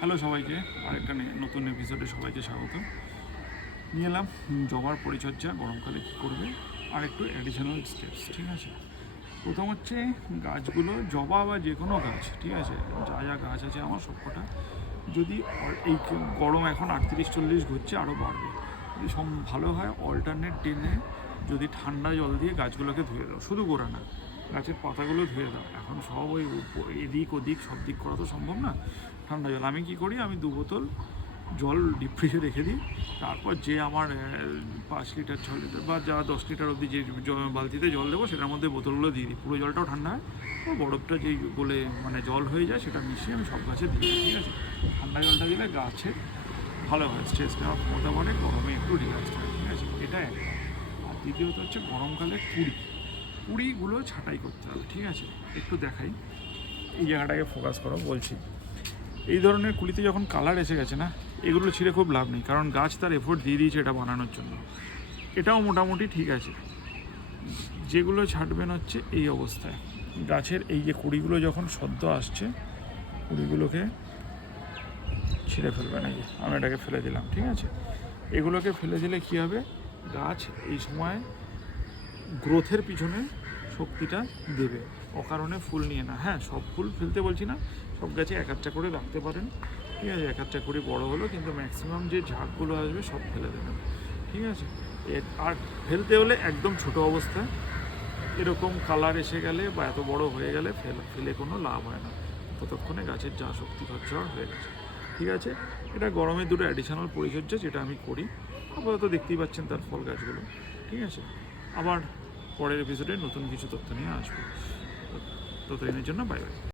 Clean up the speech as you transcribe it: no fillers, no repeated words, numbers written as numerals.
Hello সবাইকে, আরেকটা নতুন এপিসোডে সবাইকে স্বাগত। নিয়ে এলাম জবার পরিচর্যা গরমকালে কী করবে আর একটু অ্যাডিশনাল স্টেপস। ঠিক আছে, প্রথম হচ্ছে গাছগুলো, জবা বা যে কোনো গাছ, ঠিক আছে, যা যা গাছ আছে আমার সবকটা, যদি এই গরম এখন 38-40 ঘুরছে, আরও বাড়বে, যদি ভালো হয় অল্টারনেট দিনে যদি ঠান্ডা জল দিয়ে গাছগুলোকে ধুয়ে দাও, শুধু গোড়া না, গাছের পাতাগুলো ধুয়ে দাও। এখন সব ওই এদিক ওদিক সব দিক করা তো সম্ভব না। ঠান্ডা জল আমি কী করি, আমি 2 বোতল জল ডিপ ফ্রিজে রেখে দিই। তারপর যে আমার 5 লিটার 6 লিটার বা যা 10 লিটার অবধি যে বালতিতে জল দেবো সেটার মধ্যে বোতলগুলো দিয়ে দিই। পুরো জলটাও ঠান্ডা হয়, ও বরফটা যেই বলে মানে জল হয়ে যায় সেটা মিশিয়ে আমি সব গাছে দিই। ঠিক আছে, ঠান্ডা জলটা দিলে গাছের ভালো হয়, স্ট্রেস নেওয়ার ক্ষমতা বাড়ে, গরমে একটু রিল্যাক্স হয়। ঠিক আছে, এটা এক। আর দ্বিতীয়ত হচ্ছে গরমকালে কুড়িগুলো ছাঁটাই করতে হবে। ঠিক আছে, একটু দেখাই, এই জায়গাটাকে ফোকাস করো বলছি। এই ধরনের কুলিতে যখন কালার এসে গেছে না, এগুলো ছিঁড়ে খুব লাভ নেই, কারণ গাছ তার এফোর্ট দিয়ে দিয়েছে এটা বানানোর জন্য। এটাও মোটামুটি ঠিক আছে। যেগুলো ছাঁটবেন হচ্ছে এই অবস্থায়, গাছের এই যে কুড়িগুলো যখন সদ্য আসছে, কুড়িগুলোকে ছিঁড়ে ফেলবেন। এই যে আমি এটাকে ফেলে দিলাম। ঠিক আছে, এগুলোকে ফেলে দিলে কী হবে, গাছ এই সময় গ্রোথের পিছনে শক্তিটা দেবে, অকারণে ফুল নিয়ে না। হ্যাঁ, সব ফুল ফেলতে বলছি না, সব গাছে এক আধটা করে রাখতে পারেন। ঠিক আছে, এক আধটা করে বড়ো হলো, কিন্তু ম্যাক্সিমাম যে ঝাঁকগুলো আসবে সব ফেলে দেবেন। ঠিক আছে, আর ফেলতে হলে একদম ছোট অবস্থায়, এরকম কালার এসে গেলে বা এত বড় হয়ে গেলে ফেলে কোনো লাভ হয় না, ততক্ষণে গাছের যা শক্তি খরচা হয়ে গেছে। ঠিক আছে, এটা গরমের দুটো অ্যাডিশনাল পরিচর্যা যেটা আমি করি। আপাতত দেখতেই পাচ্ছেন তার ফল গাছগুলো। ঠিক আছে, আবার পরের এপিসোডে নতুন কিছু তথ্য নিয়ে আসবো। ততদিনের জন্য বাই বাই।